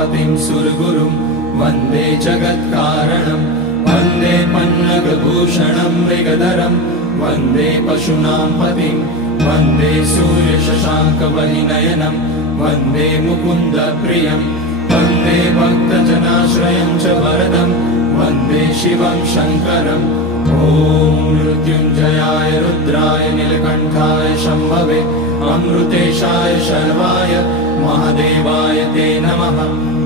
उमापतिं सुरगुरुं वन्दे जगत्कारणं वन्दे पन्नगभूषणं मृगधरं वन्दे पशूनां पतिं वन्दे सूर्यशशाङ्कवलिनयनं वन्दे मुकुन्दप्रियं वन्दे भक्तजनाश्रयं च वरदं वन्दे शिवं शङ्करम् ॐ मृत्युञ्जयाय रुद्राय नीलकण्ठाय शम्भवे अमृतेशाय शर्वाय महादेवाय ते नमः।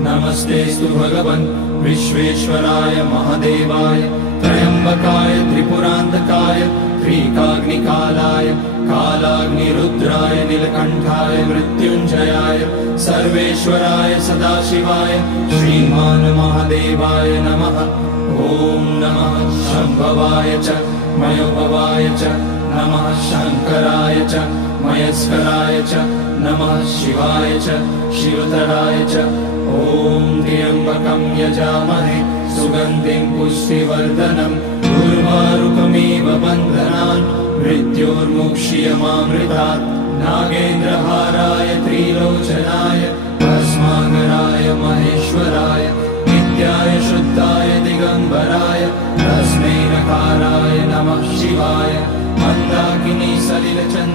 नमस्तेऽस्तु भगवन् विश्वेश्वराय महादेवाय त्र्यम्बकाय त्रिपुरान्तकाय त्रिकाग्निकालाय कालाग्निरुद्राय नीलकण्ठाय मृत्युञ्जयाय सर्वेश्वराय सदाशिवाय श्रीमान् महादेवाय नमः। ॐ नमः शम्भवाय च मयोभवाय च नमः शङ्कराय च मयस्कराय च नमः शिवाय च शिवतराय च ॐ त्र्यम्बकं यजामहे सुगन्धिं पुष्टिवर्धनम् उर्वारुकमिव बन्धनान् मृत्योर्मुक्ष्यमामृतात् नागेन्द्रहाराय त्रिलोचनाय भस्माङ्गराय महेश्वराय नित्याय शुद्धाय दिगम्बराय तस्मै नकाराय नमः शिवाय मन्दाकिनी सलिलचन्द्र